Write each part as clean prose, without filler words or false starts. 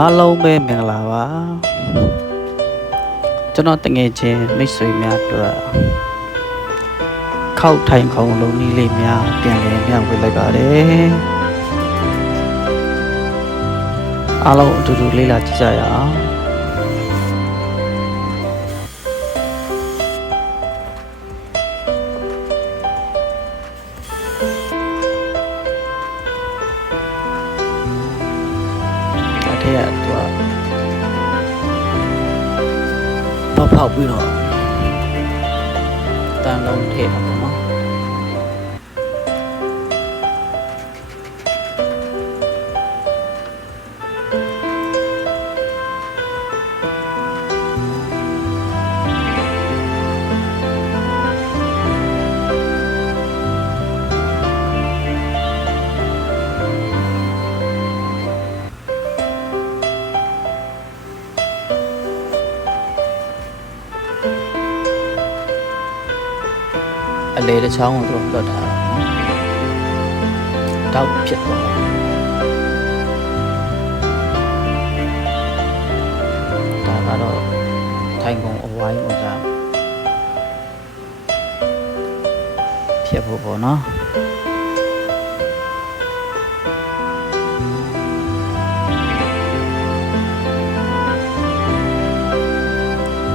အားလုံးပဲမင်္ဂလာပါကျွန်တော်တငယ်ချင်းမိတ်ဆွေများအတွက်ခောက်ထိုင်ခုံလုံးနည်းလေးများပြန်လည်မျှဝေလိုက်ပါတယ်အားလုံးအတူတူလေ့လာကြည့်ကြရအောင်အဲ့ဒါတော့ဖောက်ပြီးတော့တန်လုံးထည့်မှာပေါ့နော်အလေတစ်ချောင်းကိုတော့လွတ်ထားတာတောက်ဖြစ်သွားတာဒါကတော့ထိုင်ကုန်အဝိုင်းပုံစံဖြစ်ဖို့ပေါ့နော်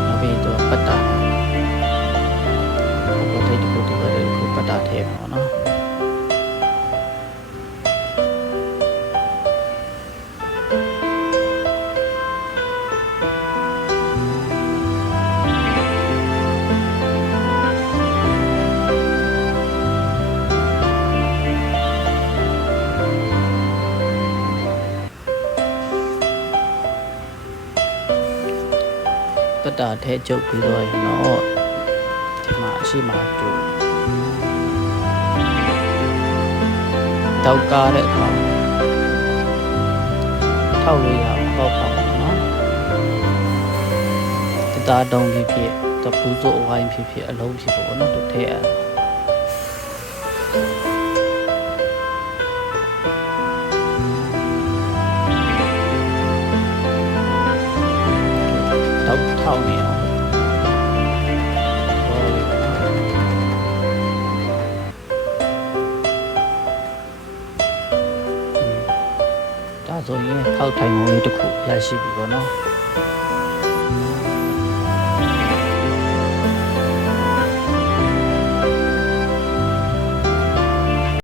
နောက်ပြီးတော့ပတ်တာပတ်တာထည့်ပါတော့နော်ပတ်တာထည့်ကျုပ်ပြီးတော့ရင်တော့ဒီမှာအရှိမတူတောက်ကားတဲ့အခါထောက်လို့ရအောင်ပေါက်ပါမယ်နော်တသားတုံးဖြစ်ဖြစ်တပူးစိုးအဝိုင်းဖြစ်ဖြစ်အလုံးဖြစ်ပေါ့နော်တို့ထည့်ရတောက်ထောက်နေအောင်ဆိုရင်ခောက်ထိုင်ငုံလေးတစ်ခုရရှိပြီပေါ့နော်